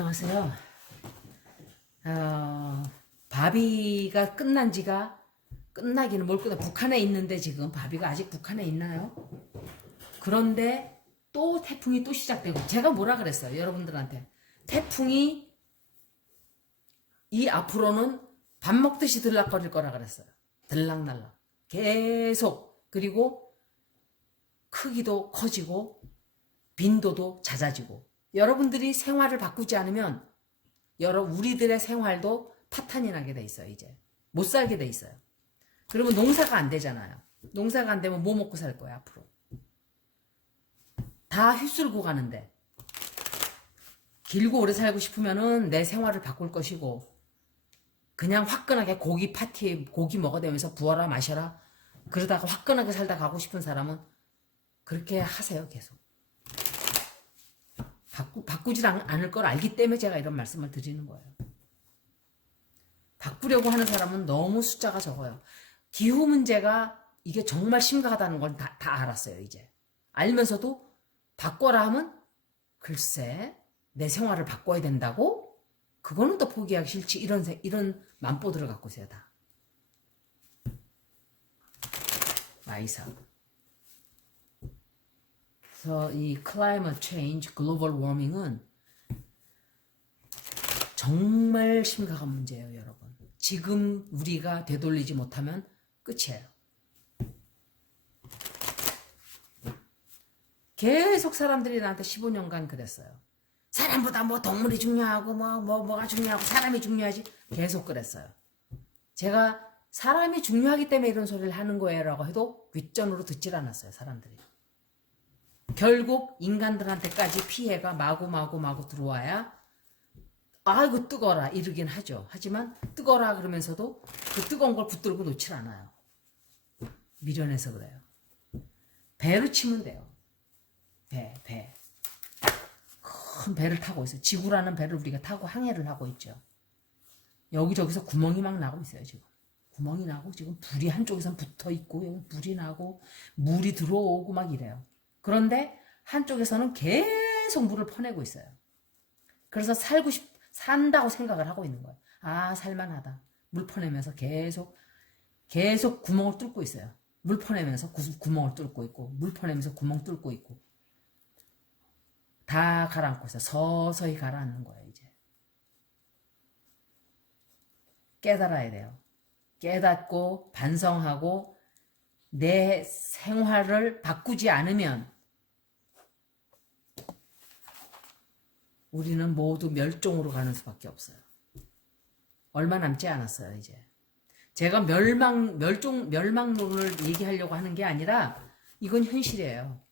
안녕하세요. 바비가 끝난 지가 끝나기는 뭘 끝나 북한에 있는데 지금 바비가 아직 북한에 있나요? 그런데 또 태풍이 또 시작되고 제가 뭐라 그랬어요 여러분들한테 태풍이 이 앞으로는 밥 먹듯이 들락거릴 거라 그랬어요. 들락날락 계속. 그리고 크기도 커지고 빈도도 잦아지고 여러분들이 생활을 바꾸지 않으면 우리들의 생활도 파탄이 나게 돼 있어요. 이제 못 살게 돼 있어요. 그러면 농사가 안 되잖아요. 농사가 안 되면 뭐 먹고 살 거야 앞으로. 다 휩쓸고 가는데 길고 오래 살고 싶으면은 내 생활을 바꿀 것이고 그냥 화끈하게 고기 파티에 고기 먹어대면서 부어라 마셔라 그러다가 화끈하게 살다 가고 싶은 사람은 그렇게 하세요. 계속 바꾸지 않을 걸 알기 때문에 제가 이런 말씀을 드리는 거예요. 바꾸려고 하는 사람은 너무 숫자가 적어요. 기후 문제가 이게 정말 심각하다는 건 다 알았어요. 이제 알면서도 바꿔라 하면 글쎄 내 생활을 바꿔야 된다고? 그거는 또 포기하기 싫지. 이런 만보들을 갖고 있어요. 다 마이사. 그래서 이 climate change, global warming은 정말 심각한 문제예요, 여러분. 지금 우리가 되돌리지 못하면 끝이에요. 계속 사람들이 나한테 15년간 그랬어요. 사람보다 뭐 동물이 중요하고 뭐가 중요하고 사람이 중요하지. 계속 그랬어요. 제가 사람이 중요하기 때문에 이런 소리를 하는 거예요 라고 해도 윗전으로 듣질 않았어요, 사람들이. 결국 인간들한테까지 피해가 마구 들어와야 아이고 뜨거라 이러긴 하죠. 하지만 뜨거라 그러면서도 그 뜨거운 걸 붙들고 놓질 않아요. 미련해서 그래요. 배로 치면 돼요. 배. 큰 배를 타고 있어요. 지구라는 배를 우리가 타고 항해를 하고 있죠. 여기저기서 구멍이 막 나고 있어요. 지금 구멍이 나고 지금 불이 한쪽에선 붙어 있고 여기 불이 나고 물이 들어오고 막 이래요. 그런데 한쪽에서는 계속 물을 퍼내고 있어요. 그래서 산다고 생각을 하고 있는 거예요. 아, 살만하다. 물 퍼내면서 계속 구멍을 뚫고 있어요. 물 퍼내면서 구멍을 뚫고 있고, 물 퍼내면서 구멍 뚫고 있고. 다 가라앉고 있어요. 서서히 가라앉는 거예요, 이제. 깨달아야 돼요. 깨닫고, 반성하고, 내 생활을 바꾸지 않으면 우리는 모두 멸종으로 가는 수밖에 없어요. 얼마 남지 않았어요, 이제. 제가 멸망론을 얘기하려고 하는 게 아니라 이건 현실이에요.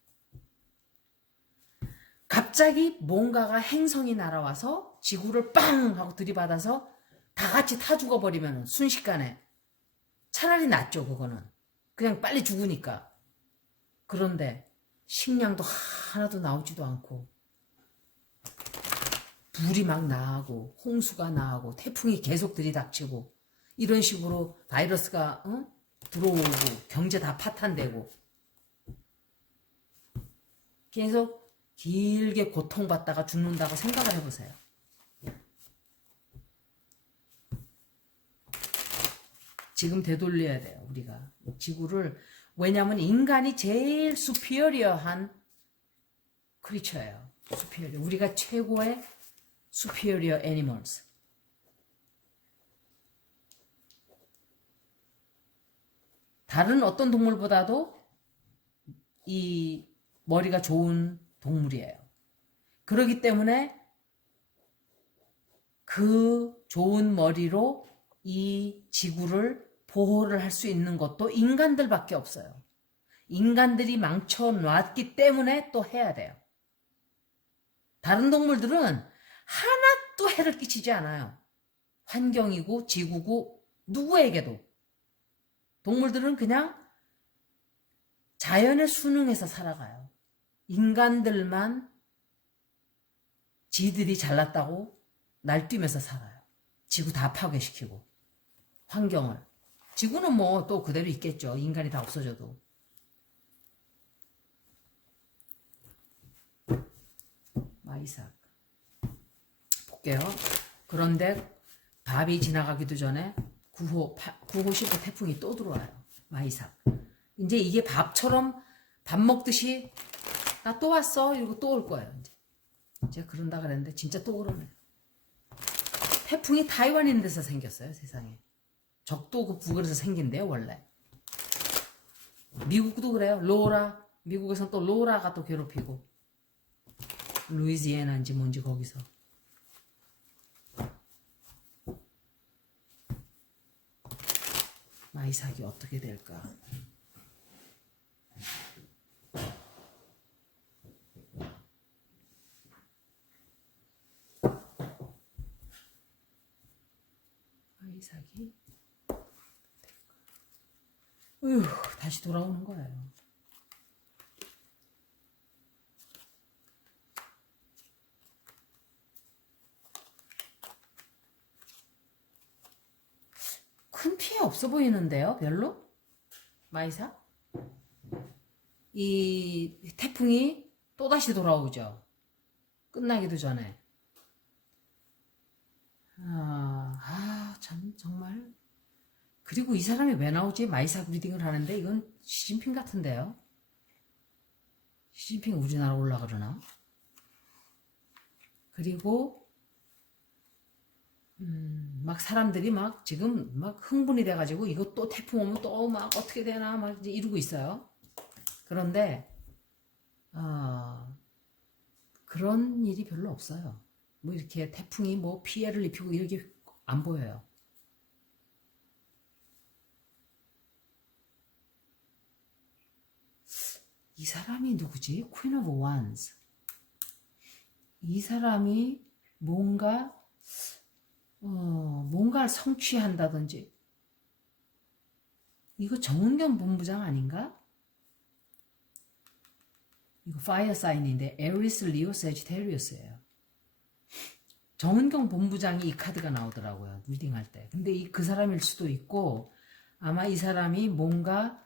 갑자기 뭔가가 행성이 날아와서 지구를 빵 하고 들이받아서 다 같이 타 죽어버리면 순식간에 차라리 낫죠, 그거는. 그냥 빨리 죽으니까. 그런데 식량도 하나도 나오지도 않고 불이 막 나고 홍수가 나고 태풍이 계속 들이닥치고 이런 식으로 바이러스가 들어오고 경제 다 파탄되고 계속 길게 고통받다가 죽는다고 생각을 해보세요. 지금 되돌려야 돼요. 우리가 지구를. 왜냐하면 인간이 제일 수피어리어한 크리처예요. 수피어리어. 우리가 최고의 superior animals. 다른 어떤 동물보다도 이 머리가 좋은 동물이에요. 그렇기 때문에 그 좋은 머리로 이 지구를 보호를 할 수 있는 것도 인간들밖에 없어요. 인간들이 망쳐놨기 때문에 또 해야 돼요. 다른 동물들은 하나도 해를 끼치지 않아요. 환경이고 지구고 누구에게도. 동물들은 그냥 자연에 순응해서 살아가요. 인간들만 지들이 잘났다고 날뛰면서 살아요. 지구 다 파괴시키고 환경을. 지구는 뭐 또 그대로 있겠죠. 인간이 다 없어져도. 마이삭 볼게요. 그런데 밥이 지나가기도 전에 9호, 10호 태풍이 또 들어와요. 마이삭. 이제 이게 밥처럼 밥 먹듯이 나 또 왔어 이러고 또 올 거예요. 이제 제가 그런다 그랬는데 진짜 또 그러네요. 태풍이 타이완 있는 데서 생겼어요. 세상에. 적도 그 북을에서 생긴대요. 원래. 미국도 그래요. 로라. 미국에서는 또 로라가 또 괴롭히고. 루이지애나인지 뭔지 거기서. 마이삭이 어떻게 될까? 마이삭이 으휴, 다시 돌아오는 거예요. 큰 피해 없어 보이는데요, 별로? 마이삭? 이 태풍이 또다시 돌아오죠. 끝나기도 전에. 참, 정말. 그리고 이 사람이 왜 나오지? 마이삭 리딩을 하는데 이건 시진핑 같은데요? 시진핑 우리나라 올라 그러나? 그리고 막 사람들이 막 지금 막 흥분이 돼가지고 이거 또 태풍 오면 또 막 어떻게 되나 막 이제 이러고 있어요. 그런데 그런 일이 별로 없어요. 뭐 이렇게 태풍이 뭐 피해를 입히고 이렇게 안 보여요. 이 사람이 누구지? Queen of Wands. 이 사람이 뭔가를 성취한다든지. 이거 정은경 본부장 아닌가? 이거 파이어 사인인데 에리스, 리오, 세지테리우스예요. 정은경 본부장이 이 카드가 나오더라고요. 리딩할 때. 근데 그 사람일 수도 있고 아마 이 사람이 뭔가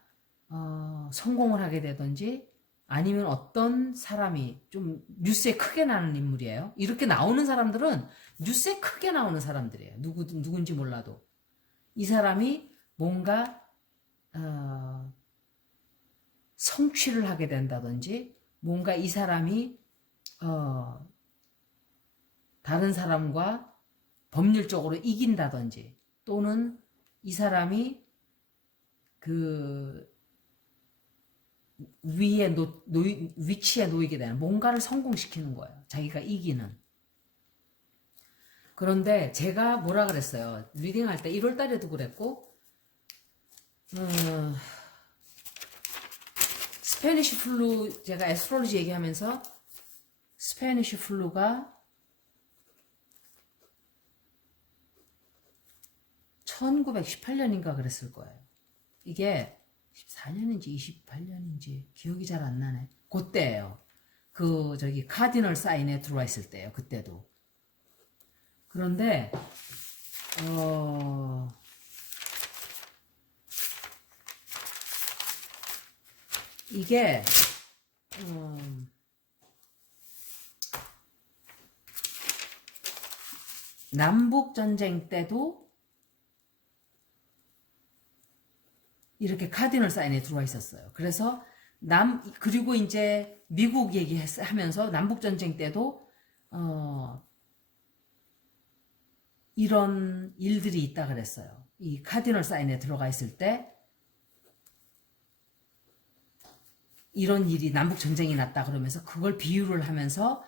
성공을 하게 되든지 아니면 어떤 사람이 좀 뉴스에 크게 나는 인물이에요. 이렇게 나오는 사람들은 뉴스에 크게 나오는 사람들이에요. 누군지 몰라도. 이 사람이 뭔가 성취를 하게 된다든지 뭔가 이 사람이 다른 사람과 법률적으로 이긴다든지 또는 이 사람이 그 위치에 놓이게 되는 뭔가를 성공시키는 거예요. 자기가 이기는. 그런데 제가 뭐라 그랬어요. 리딩할 때 1월 달에도 그랬고 스페니쉬 플루 제가 애스트롤로지 얘기하면서 스페니쉬 플루가 1918년인가 그랬을 거예요. 이게 14년인지 28년인지 기억이 잘 안 나네. 그때예요. 저기 카디널 사인에 들어와 있을 때예요. 그때도. 그런데 이게 남북 전쟁 때도 이렇게 카디널 사인에 들어와 있었어요. 그래서 그리고 이제 미국 얘기하면서 남북전쟁 때도 이런 일들이 있다 그랬어요. 이 카디널 사인에 들어가 있을 때 이런 일이 남북전쟁이 났다 그러면서 그걸 비유를 하면서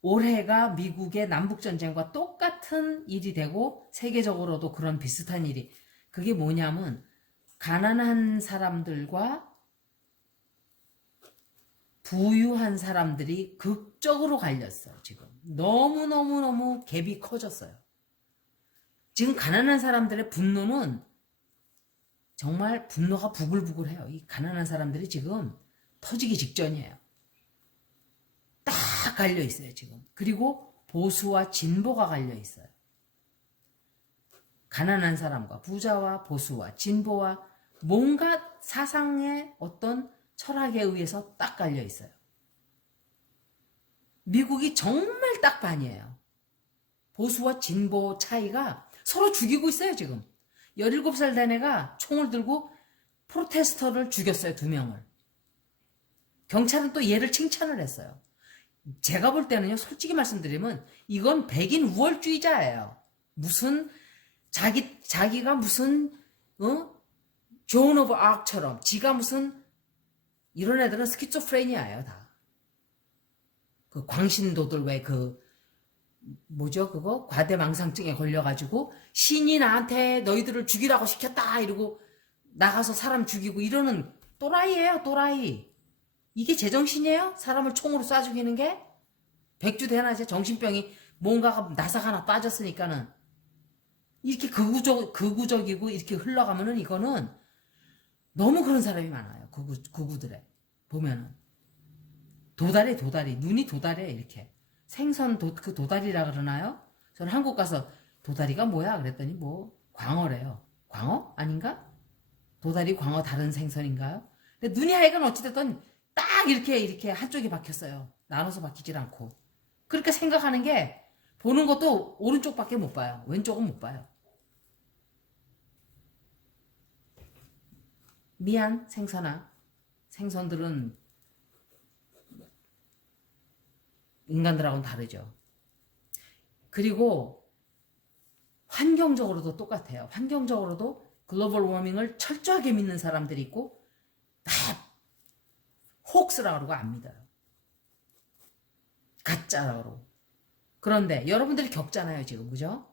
올해가 미국의 남북전쟁과 똑같은 일이 되고 세계적으로도 그런 비슷한 일이 그게 뭐냐면 가난한 사람들과 부유한 사람들이 극적으로 갈렸어요. 지금 너무너무너무 갭이 커졌어요. 지금 가난한 사람들의 분노는 정말 분노가 부글부글해요. 이 가난한 사람들이 지금 터지기 직전이에요. 딱 갈려있어요. 지금. 그리고 보수와 진보가 갈려있어요. 가난한 사람과 부자와 보수와 진보와 뭔가 사상의 어떤 철학에 의해서 딱 갈려 있어요. 미국이 정말 딱 반이에요. 보수와 진보 차이가 서로 죽이고 있어요, 지금. 17살 된 애가 총을 들고 프로테스터를 죽였어요, 2명을. 경찰은 또 얘를 칭찬을 했어요. 제가 볼 때는요, 솔직히 말씀드리면 이건 백인 우월주의자예요. 무슨 자기가 무슨 존 오브 아크처럼 지가 무슨 이런 애들은 스키조프레니아예요, 다. 그 광신도들 왜 뭐죠 그거 과대망상증에 걸려가지고 신이 나한테 너희들을 죽이라고 시켰다 이러고 나가서 사람 죽이고 이러는 또라이예요, 또라이. 이게 제정신이에요? 사람을 총으로 쏴 죽이는 게? 백주대낮에 정신병이 뭔가가 나사가 하나 빠졌으니까는 이렇게 극우적이고 이렇게 흘러가면은 이거는 너무 그런 사람이 많아요. 극우들에 보면은 도다리 눈이 도다리에 이렇게 생선 그 도다리라 그러나요? 저는 한국 가서 도다리가 뭐야 그랬더니 뭐 광어래요. 광어 아닌가? 도다리 광어 다른 생선인가요? 근데 눈이 하여간 어찌됐든 딱 이렇게 한쪽에 박혔어요. 나눠서 박히질 않고. 그렇게 생각하는 게 보는 것도 오른쪽밖에 못 봐요. 왼쪽은 못 봐요. 미안 생선아. 생선들은 인간들하고는 다르죠. 그리고 환경적으로도 똑같아요. 환경적으로도 글로벌 워밍을 철저하게 믿는 사람들이 있고 다 혹스라고 그러고 안 믿어요. 가짜라고. 그런데 여러분들이 겪잖아요 지금, 그죠?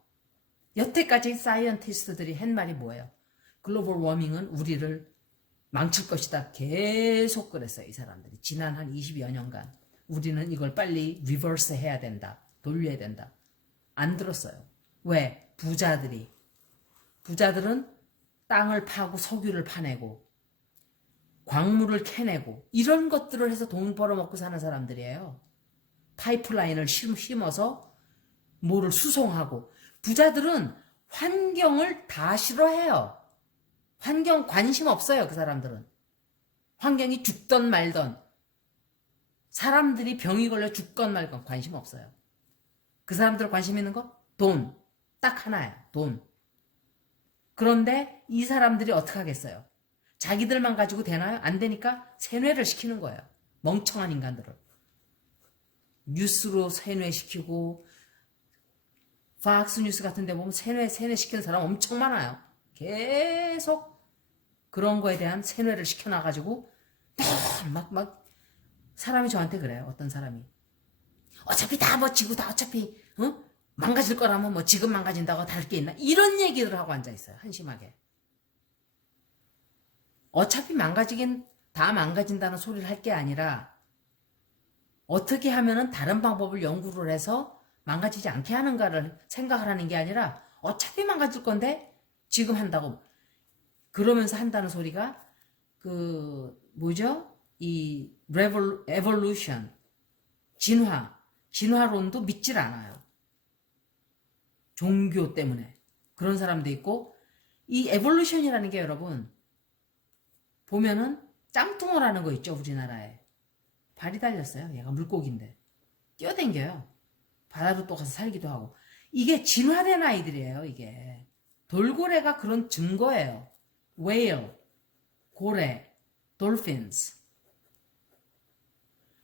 여태까지 사이언티스트들이 한 말이 뭐예요? 글로벌 워밍은 우리를 망칠 것이다. 계속 그랬어요, 이 사람들이. 지난 한 20여 년간. 우리는 이걸 빨리 리버스 해야 된다. 돌려야 된다. 안 들었어요. 왜? 부자들은 땅을 파고 석유를 파내고 광물을 캐내고 이런 것들을 해서 돈 벌어먹고 사는 사람들이에요. 파이프라인을 심어서 뭐를 수송하고. 부자들은 환경을 다 싫어해요. 환경 관심 없어요, 그 사람들은. 환경이 죽던 말던 사람들이 병이 걸려 죽건 말건 관심 없어요. 그 사람들 관심 있는 거? 돈. 딱 하나야, 돈. 그런데 이 사람들이 어떻게 하겠어요? 자기들만 가지고 되나요? 안 되니까 세뇌를 시키는 거예요. 멍청한 인간들을. 뉴스로 세뇌시키고 팍스 뉴스 같은 데 보면 세뇌시키는 사람 엄청 많아요. 계속 그런 거에 대한 세뇌를 시켜놔가지고 막 사람이 저한테 그래요. 어떤 사람이 어차피 다 뭐 지구 다 어차피 망가질 거라면 뭐 지금 망가진다고 다를 게 있나? 이런 얘기를 하고 앉아있어요. 한심하게. 어차피 망가지긴 다 망가진다는 소리를 할 게 아니라 어떻게 하면은 다른 방법을 연구를 해서 망가지지 않게 하는가를 생각을 하는 게 아니라 어차피 망가질 건데 지금 한다고 그러면서 한다는 소리가 뭐죠? 이 evolution 진화론도 믿질 않아요. 종교 때문에 그런 사람도 있고. 이 evolution이라는 게 여러분 보면은 짱뚱어라는 거 있죠, 우리나라에. 발이 달렸어요. 얘가 물고기인데 뛰어댕겨요. 바다로 또 가서 살기도 하고. 이게 진화된 아이들이에요. 이게 돌고래가 그런 증거예요. whale, 고래, dolphins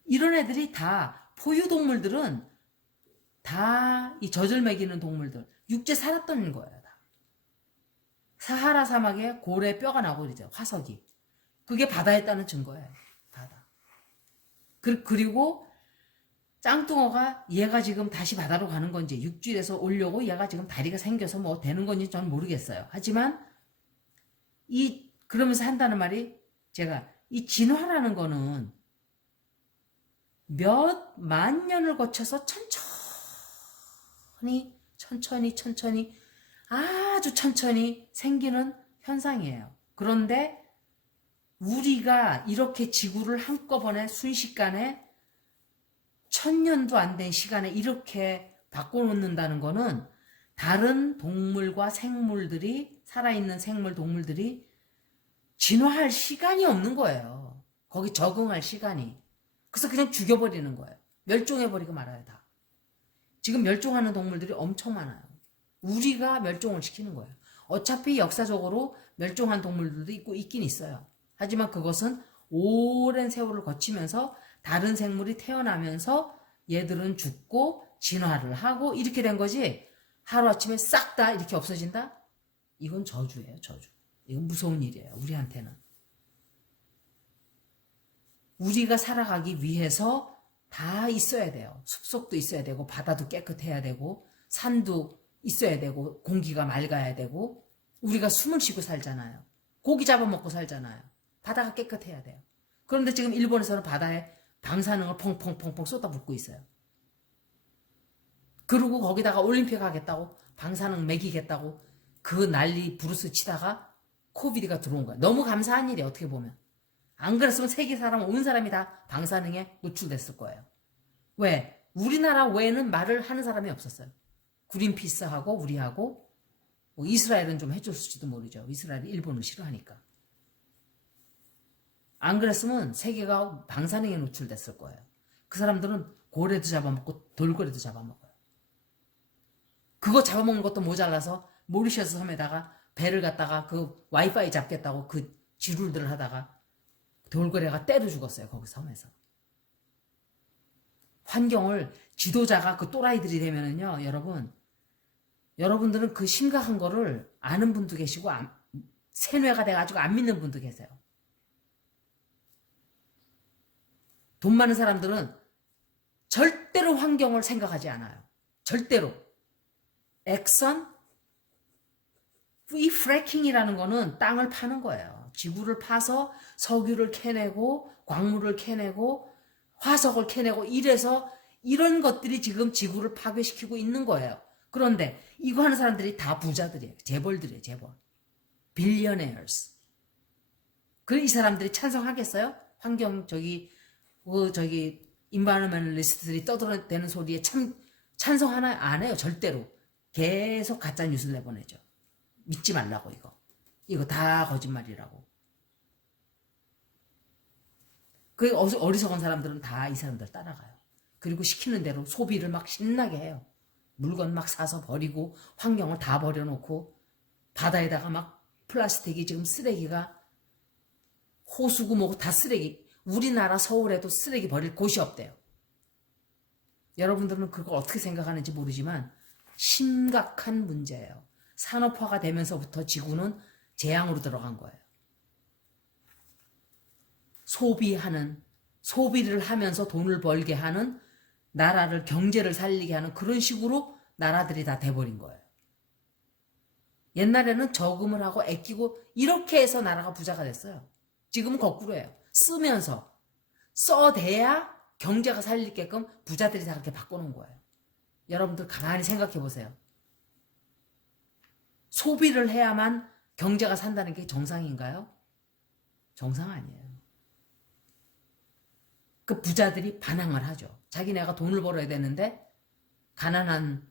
이런 애들이 다 포유동물들은 다 이 젖을 먹이는 동물들 육지에 살았던 거예요. 다. 사하라 사막에 고래 뼈가 나고 그러죠. 화석이. 그게 바다에 있다는 증거예요. 바다. 그리고 짱뚱어가 얘가 지금 다시 바다로 가는 건지 육지에서 오려고 얘가 지금 다리가 생겨서 뭐 되는 건지 전 모르겠어요. 하지만 그러면서 한다는 말이 제가 이 진화라는 거는 몇 만 년을 거쳐서 천천히 아주 천천히 생기는 현상이에요. 그런데 우리가 이렇게 지구를 한꺼번에 순식간에 1000년도 안 된 시간에 이렇게 바꿔놓는다는 거는 다른 동물과 생물들이, 살아있는 생물, 동물들이 진화할 시간이 없는 거예요. 거기 적응할 시간이. 그래서 그냥 죽여버리는 거예요. 멸종해버리고 말아요, 다. 지금 멸종하는 동물들이 엄청 많아요. 우리가 멸종을 시키는 거예요. 어차피 역사적으로 멸종한 동물들도 있긴 있어요. 하지만 그것은 오랜 세월을 거치면서 다른 생물이 태어나면서 얘들은 죽고 진화를 하고 이렇게 된 거지, 하루아침에 싹 다 이렇게 없어진다? 이건 저주예요, 저주. 이건 무서운 일이에요, 우리한테는. 우리가 살아가기 위해서 다 있어야 돼요. 숲속도 있어야 되고, 바다도 깨끗해야 되고, 산도 있어야 되고, 공기가 맑아야 되고, 우리가 숨을 쉬고 살잖아요. 고기 잡아먹고 살잖아요. 바다가 깨끗해야 돼요. 그런데 지금 일본에서는 바다에 방사능을 펑펑펑펑 쏟아붓고 있어요. 그리고 거기다가 올림픽 하겠다고, 방사능 먹이겠다고 그 난리 부르스 치다가 코비드가 들어온 거야. 너무 감사한 일이야, 어떻게 보면. 안 그랬으면 세계 사람, 온 사람이 다 방사능에 노출됐을 거예요. 왜? 우리나라 외에는 말을 하는 사람이 없었어요. 그린피스하고 우리하고, 뭐 이스라엘은 좀 해줬을지도 모르죠. 이스라엘이 일본을 싫어하니까. 안 그랬으면 세계가 방사능에 노출됐을 거예요. 그 사람들은 고래도 잡아먹고 돌고래도 잡아먹어요. 그거 잡아먹는 것도 모자라서 모리셔스 섬에다가 배를 갖다가 그 와이파이 잡겠다고 그 지룰들을 하다가 돌고래가 때려 죽었어요. 거기 섬에서. 환경을 지도자가 그 또라이들이 되면은요, 여러분들은 그 심각한 거를 아는 분도 계시고 세뇌가 돼가지고 안 믿는 분도 계세요. 돈 많은 사람들은 절대로 환경을 생각하지 않아요. 절대로. 엑선 이 프래킹이라는 거는 땅을 파는 거예요. 지구를 파서 석유를 캐내고 광물을 캐내고 화석을 캐내고 이래서 이런 것들이 지금 지구를 파괴시키고 있는 거예요. 그런데 이거 하는 사람들이 다 부자들이에요. 재벌들이에요. 재벌. 빌리어네어스. 그래 이 사람들이 찬성하겠어요? 환경 인바이러먼리스트들이 떠들어대는 소리에 찬성 하나 안 해요. 절대로. 계속 가짜 뉴스를 내보내죠. 믿지 말라고 이거 다 거짓말이라고. 그 어리석은 사람들은 다 이 사람들 따라가요. 그리고 시키는 대로 소비를 막 신나게 해요. 물건 막 사서 버리고 환경을 다 버려놓고 바다에다가 막 플라스틱이 지금 쓰레기가 호수고 뭐고 다 쓰레기. 우리나라 서울에도 쓰레기 버릴 곳이 없대요. 여러분들은 그걸 어떻게 생각하는지 모르지만 심각한 문제예요. 산업화가 되면서부터 지구는 재앙으로 들어간 거예요. 소비를 하면서 돈을 벌게 하는, 나라를 경제를 살리게 하는 그런 식으로 나라들이 다 돼버린 거예요. 옛날에는 저금을 하고 아끼고 이렇게 해서 나라가 부자가 됐어요. 지금은 거꾸로예요. 쓰면서 써대야 경제가 살리게끔 부자들이 다 그렇게 바꿔놓은 거예요. 여러분들 가만히 생각해 보세요. 소비를 해야만 경제가 산다는 게 정상인가요? 정상 아니에요. 그 부자들이 반항을 하죠. 자기네가 돈을 벌어야 되는데 가난한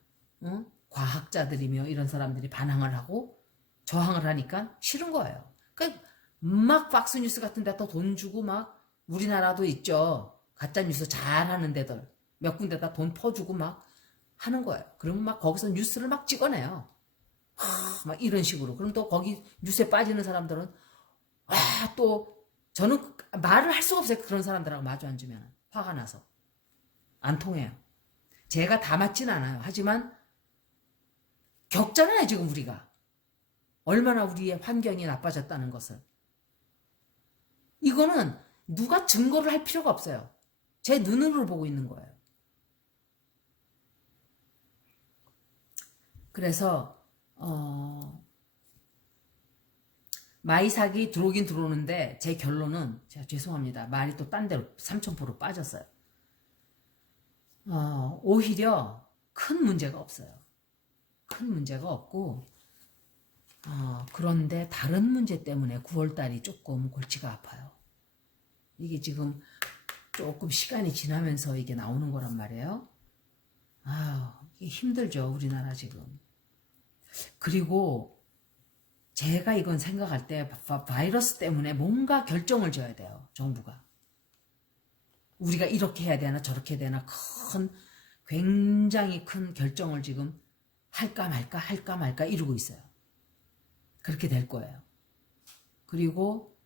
과학자들이며 이런 사람들이 반항을 하고 저항을 하니까 싫은 거예요. 그러니까 막 박스뉴스 같은 데다 돈 주고 막, 우리나라도 있죠. 가짜뉴스 잘하는 데들 몇 군데다 돈 퍼주고 막 하는 거예요. 그러면 막 거기서 뉴스를 막 찍어내요. 막 이런 식으로. 그럼 또 거기 뉴스에 빠지는 사람들은 또 저는 말을 할 수가 없어요. 그런 사람들하고 마주 앉으면 화가 나서 안 통해요. 제가 다 맞진 않아요. 하지만 겪잖아요. 지금 우리가 얼마나 우리의 환경이 나빠졌다는 것을. 이거는 누가 증거를 할 필요가 없어요. 제 눈으로 보고 있는 거예요. 그래서 마이삭이 들어오긴 들어오는데 제 결론은, 제가 죄송합니다. 말이 또 딴 데로 3000% 빠졌어요. 오히려 큰 문제가 없어요. 큰 문제가 없고, 그런데 다른 문제 때문에 9월달이 조금 골치가 아파요. 이게 지금 조금 시간이 지나면서 이게 나오는 거란 말이에요. 이게 힘들죠, 우리나라 지금. 그리고 제가 이건 생각할 때 바이러스 때문에 뭔가 결정을 져야 돼요, 정부가. 우리가 이렇게 해야 되나 저렇게 해야 되나, 굉장히 큰 결정을 지금 할까 말까 이러고 있어요. 그렇게 될 거예요. 그리고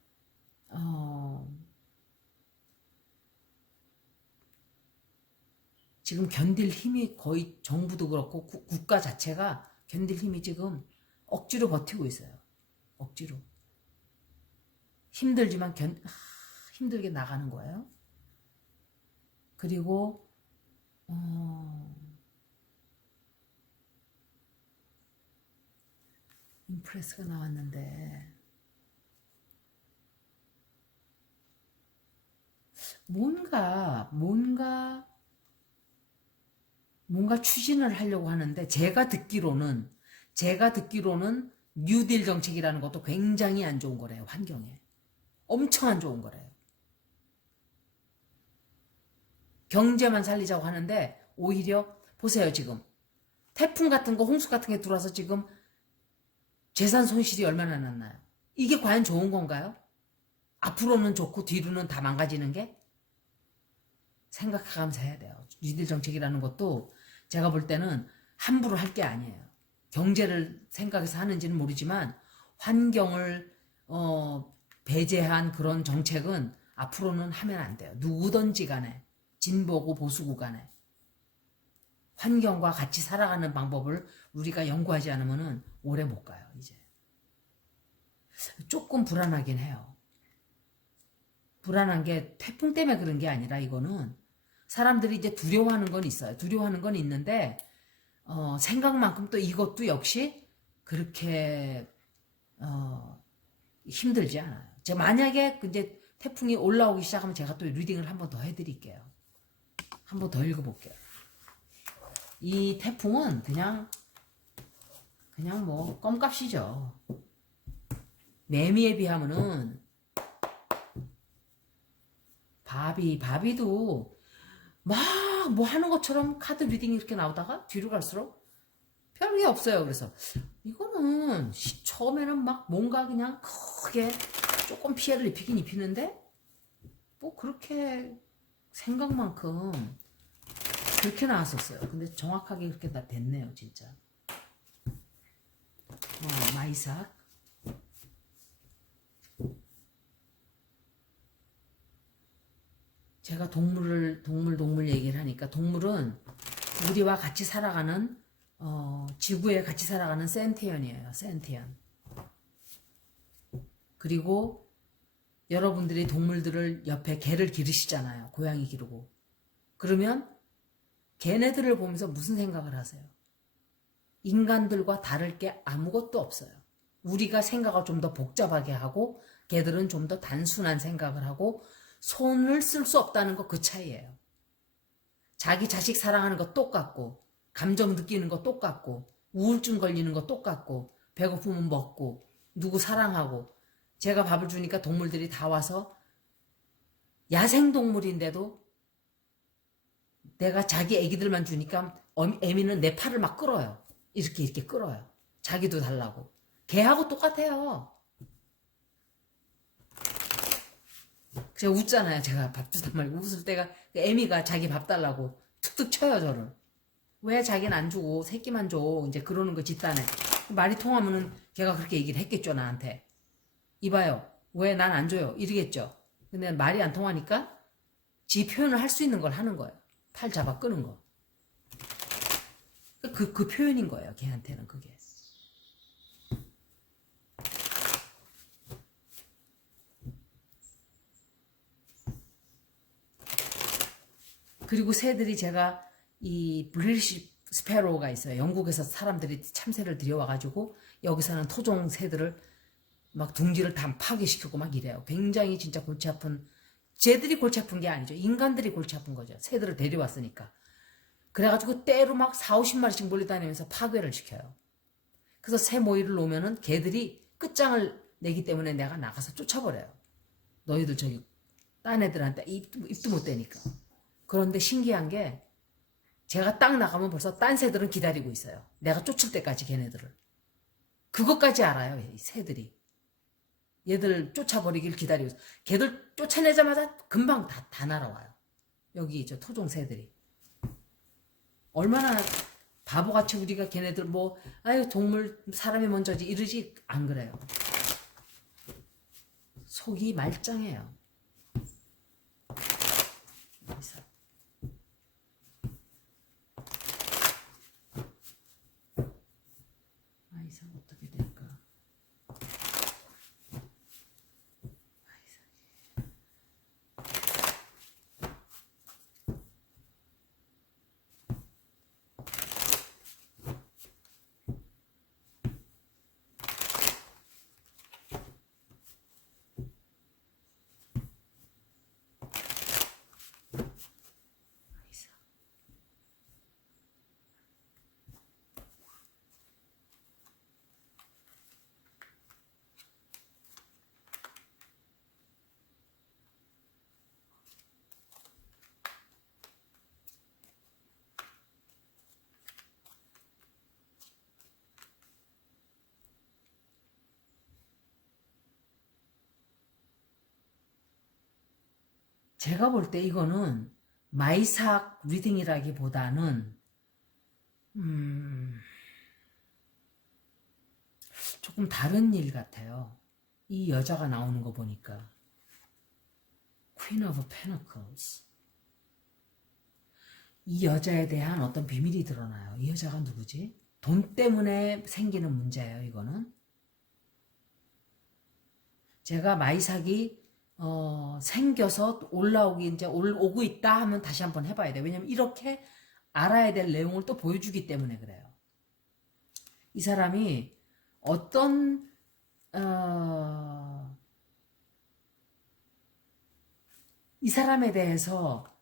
지금 견딜 힘이 거의 정부도 그렇고 국가 자체가 견딜 힘이 지금 억지로 버티고 있어요. 억지로. 힘들지만 힘들게 나가는 거예요. 그리고 임프레스가 나왔는데 뭔가 추진을 하려고 하는데 제가 듣기로는 뉴딜 정책이라는 것도 굉장히 안 좋은 거래요. 환경에. 엄청 안 좋은 거래요. 경제만 살리자고 하는데 오히려 보세요. 지금 태풍 같은 거 홍수 같은 게 들어와서 지금 재산 손실이 얼마나 났나요? 이게 과연 좋은 건가요? 앞으로는 좋고 뒤로는 다 망가지는 게? 생각하면서 해야 돼요. 뉴딜 정책이라는 것도 제가 볼 때는 함부로 할 게 아니에요. 경제를 생각해서 하는지는 모르지만 환경을 배제한 그런 정책은 앞으로는 하면 안 돼요. 누구든지 간에 진보고 보수고 간에 환경과 같이 살아가는 방법을 우리가 연구하지 않으면 오래 못 가요. 이제 조금 불안하긴 해요. 불안한 게 태풍 때문에 그런 게 아니라 이거는 사람들이 이제 두려워하는 건 있어요. 두려워하는 건 있는데 생각만큼 또 이것도 역시 그렇게 힘들지 않아요. 제가 만약에 이제 태풍이 올라오기 시작하면 제가 또 리딩을 한 번 더 해드릴게요. 한 번 더 읽어볼게요. 이 태풍은 그냥 뭐 껌값이죠. 매미에 비하면은 바비도 막 뭐 하는 것처럼 카드 리딩이 이렇게 나오다가 뒤로 갈수록 별게 없어요. 그래서 이거는 처음에는 막 뭔가 그냥 크게 조금 피해를 입히긴 입히는데 뭐 그렇게 생각만큼 그렇게 나왔었어요. 근데 정확하게 그렇게 다 됐네요. 진짜. 마이삭. 제가 동물 얘기를 하니까 동물은 우리와 같이 살아가는 지구에 같이 살아가는 센티언이에요. 센티언. 그리고 여러분들이 동물들을 옆에 개를 기르시잖아요. 고양이 기르고. 그러면 걔네들을 보면서 무슨 생각을 하세요? 인간들과 다를 게 아무것도 없어요. 우리가 생각을 좀 더 복잡하게 하고 걔들은 좀 더 단순한 생각을 하고 손을 쓸 수 없다는 거 그 차이예요. 자기 자식 사랑하는 거 똑같고 감정 느끼는 거 똑같고 우울증 걸리는 거 똑같고 배고프면 먹고 누구 사랑하고 제가 밥을 주니까 동물들이 다 와서 야생동물인데도 내가 자기 애기들만 주니까 애미는 내 팔을 막 끌어요. 이렇게 끌어요. 자기도 달라고. 개하고 똑같아요. 제가 웃잖아요. 제가 밥 주단 말고 웃을 때가 애미가 자기 밥 달라고 툭툭 쳐요 저를. 왜 자기는 안 주고 새끼만 줘. 이제 그러는 거 집단에. 말이 통하면은 걔가 그렇게 얘기를 했겠죠 나한테. 이봐요. 왜 난 안 줘요. 이러겠죠. 근데 말이 안 통하니까 지 표현을 할 수 있는 걸 하는 거예요. 팔 잡아 끄는 거. 그 표현인 거예요. 걔한테는 그게. 그리고 새들이 제가 이 브리티시 스패로우가 있어요. 영국에서 사람들이 참새를 들여와가지고 여기서는 토종 새들을 막 둥지를 다 파괴시키고 막 이래요. 굉장히 진짜 골치 아픈, 쟤들이 골치 아픈 게 아니죠. 인간들이 골치 아픈 거죠. 새들을 데려왔으니까. 그래가지고 때로 막 4, 50마리씩 몰려다니면서 파괴를 시켜요. 그래서 새 모이를 놓으면은 걔들이 끝장을 내기 때문에 내가 나가서 쫓아버려요. 너희들 저기 딴 애들한테 입도 못 대니까. 그런데 신기한 게 제가 딱 나가면 벌써 딴 새들은 기다리고 있어요. 내가 쫓을 때까지 걔네들을. 그것까지 알아요. 이 새들이. 얘들 쫓아버리길 기다리고 있어요. 걔들 쫓아내자마자 금방 다 날아와요. 여기 저 토종 새들이. 얼마나 바보같이 우리가 걔네들 뭐 아유 동물 사람이 먼저지 이러지 안 그래요. 속이 말짱해요. 아이상 어떻게 될까? 제가 볼 때 이거는 마이삭 리딩이라기보다는 조금 다른 일 같아요. 이 여자가 나오는 거 보니까 Queen of Pentacles. 이 여자에 대한 어떤 비밀이 드러나요. 이 여자가 누구지? 돈 때문에 생기는 문제예요. 이거는 제가 마이삭이 생겨서 올라오기 이제 오고 있다 하면 다시 한번 해봐야 돼요. 왜냐면 이렇게 알아야 될 내용을 또 보여주기 때문에 그래요. 이 사람이 어떤 이 사람에 대해서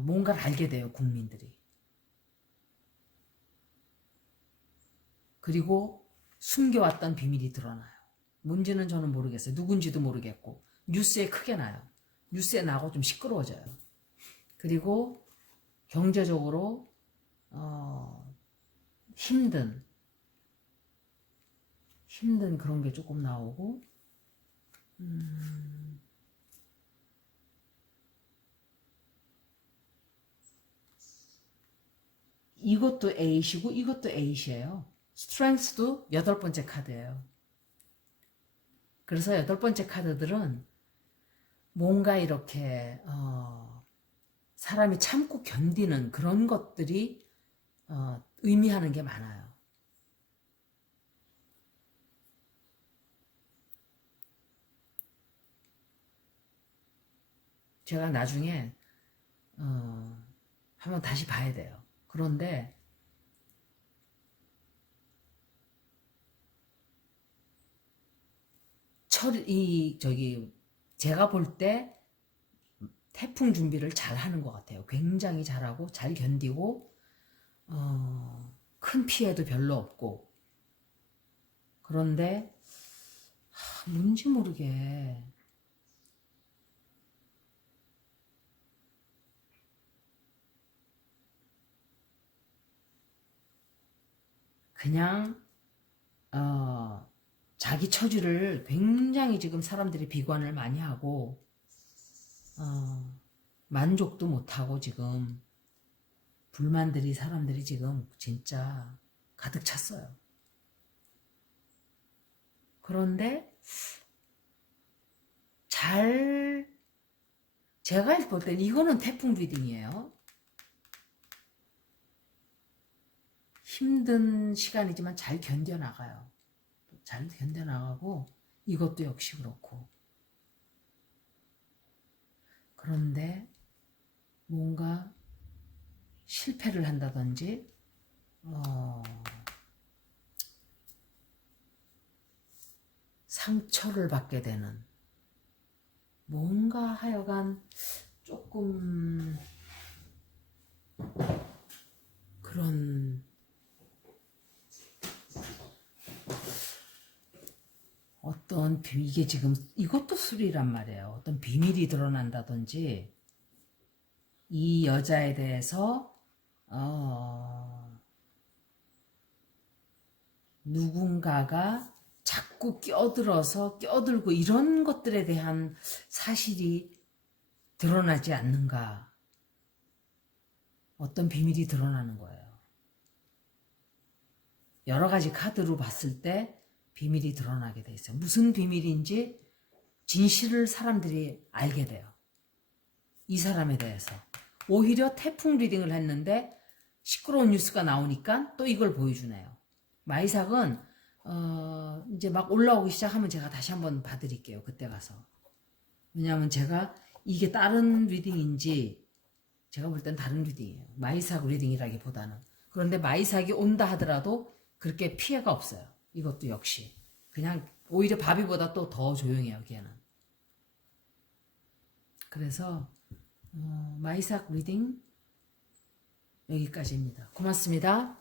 뭔가를 알게 돼요. 국민들이. 그리고 숨겨왔던 비밀이 드러나요. 뭔지는 저는 모르겠어요. 누군지도 모르겠고 뉴스에 크게 나요. 뉴스에 나고 좀 시끄러워져요. 그리고 경제적으로 힘든 그런 게 조금 나오고 이것도 8이고 이것도 8이에요. 스트렝스도 8번째 카드예요. 그래서 8번째 카드들은 뭔가 이렇게 사람이 참고 견디는 그런 것들이 의미하는 게 많아요. 제가 나중에 한번 다시 봐야 돼요. 그런데 제가 볼 때 태풍 준비를 잘 하는 것 같아요. 굉장히 잘하고 잘 견디고 큰 피해도 별로 없고. 그런데 뭔지 모르게 그냥 자기 처지를 굉장히 지금 사람들이 비관을 많이 하고 만족도 못하고 지금 불만들이 사람들이 지금 진짜 가득 찼어요. 그런데 제가 볼 때는 이거는 태풍 리딩이에요. 힘든 시간이지만 잘 견뎌나가요. 잘 견뎌나가고 이것도 역시 그렇고. 그런데 뭔가 실패를 한다든지 상처를 받게 되는 뭔가 하여간 조금 그런 어떤 이게 지금 이것도 술이란 말이에요. 어떤 비밀이 드러난다든지 이 여자에 대해서 누군가가 자꾸 껴들고 이런 것들에 대한 사실이 드러나지 않는가. 어떤 비밀이 드러나는 거예요. 여러 가지 카드로 봤을 때 비밀이 드러나게 돼 있어요. 무슨 비밀인지 진실을 사람들이 알게 돼요. 이 사람에 대해서. 오히려 태풍 리딩을 했는데 시끄러운 뉴스가 나오니까 또 이걸 보여주네요. 마이삭은 이제 막 올라오기 시작하면 제가 다시 한번 봐드릴게요. 그때 가서. 왜냐하면 제가 이게 다른 리딩인지 제가 볼 땐 다른 리딩이에요. 마이삭 리딩이라기보다는. 그런데 마이삭이 온다 하더라도 그렇게 피해가 없어요. 이것도 역시. 그냥 오히려 바비보다 또 더 조용해요. 걔는. 그래서 마이삭 리딩 여기까지입니다. 고맙습니다.